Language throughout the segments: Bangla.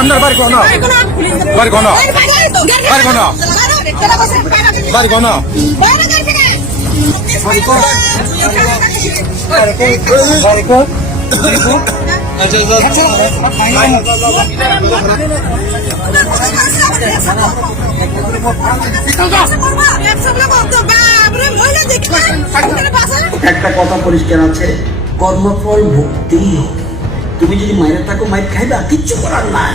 আপনার বাড়ি কোন বাড়ি কোন বাড়ি কোন বাড়ি কোন একটা কথা পরিষ্কার আছে, কর্মফল ভক্তি। তুমি যদি মায়ের থাকো মায়ের খাইবা, কিচ্ছু করার নাই।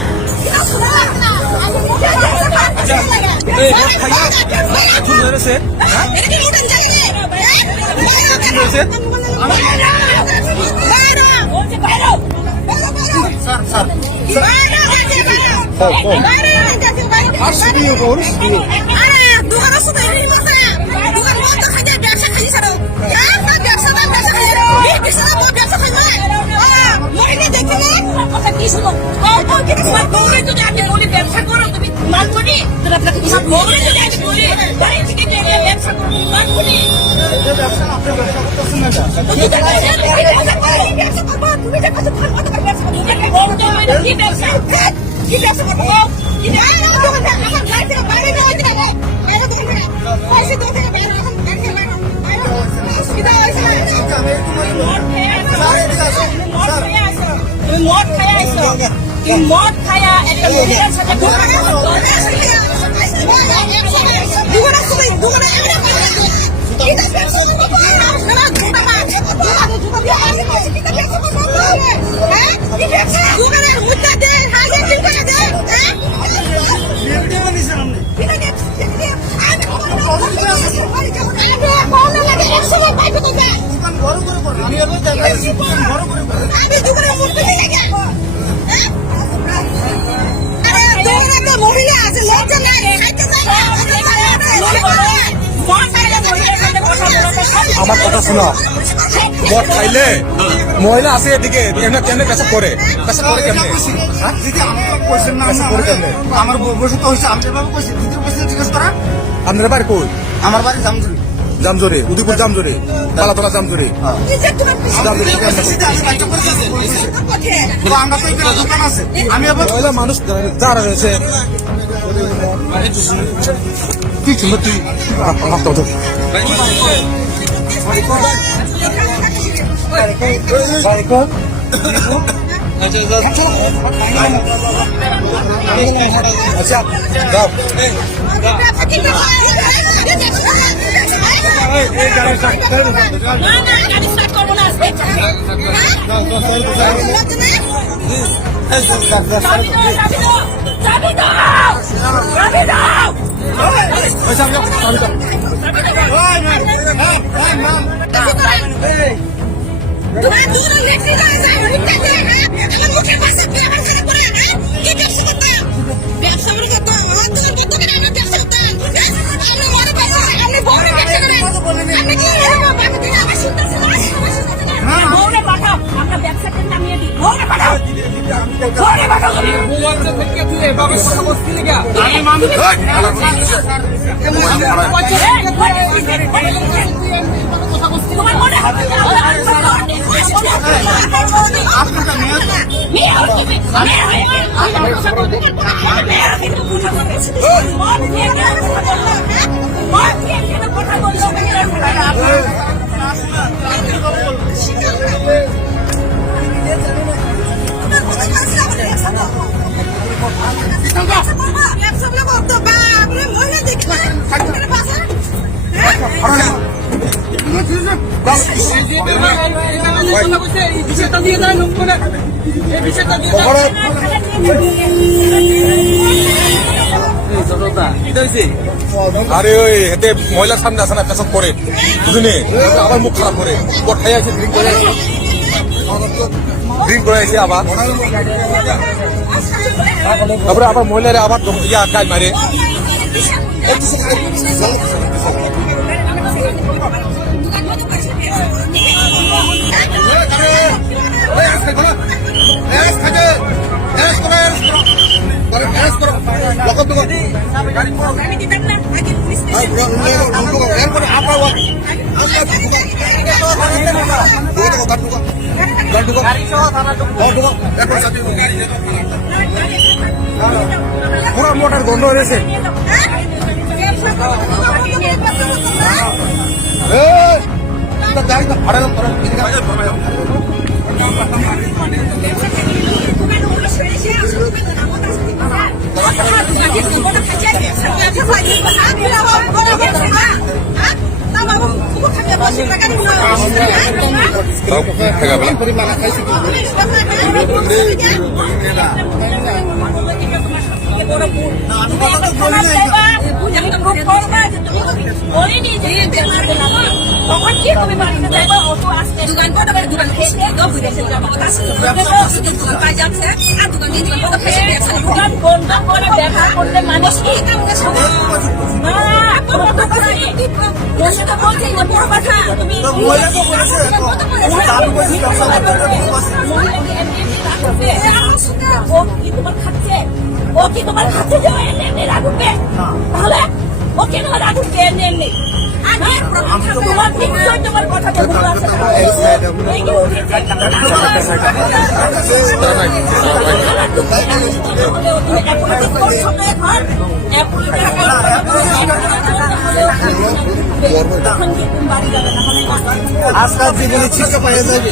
মদ খায়া একটা মহিলার সাথে আমার কথা শোনো, মদ খাইলে মহিলা আছে এদিকে কেমনে পেশাব করে কেমনে আমার বসে তো হয়েছে, আমি যেভাবে কইছি জিজ্ঞেস করা। আপনার বাড়ি কই? আমার বাড়ি জামজুরি। জামজরে, উদয়পুর জামজরে, পালাতলা জামজরে। আমরা তো এখানে দোকান আছে, আমি আবার মহিলা মানুষ যারা রয়েছে তুই শুনো, তুই আচ্ছা যাও। আরে ওই এতে মহিলার সামনে আসে না, পেশাব করে বুঝলি, আবার মুখ খারাপ করে খাই আছে, ড্রিঙ্ক করে আছে আবার, তারপরে আবার মহিলারা আবার ইয়া কাজ মারে। পুরো মোটর গন্ধ হয়েছে তখন কি তুমি বাড়িতে যাইবা অটো আসতে দোকান বড় বড় দোকান খেয়ে তো বিদেশে যাবো দোকান পাই যাচ্ছে আর দোকান দিয়ে দোকান বড় খেয়ে দোকান বন্ধ করে ব্যবসা করলে মানুষ কি না তোমার তো কথা বসে তো বলছি যে বড় কথা তুমি ও কি তোমার খাচ্ছে যে এমনি রাখবে তাহলে ও কেন রাখবে এমনি তোমার নিশ্চয় তোমার কথা বলতে আজকাল জীবনে চিন্তা পাইয়া যাবে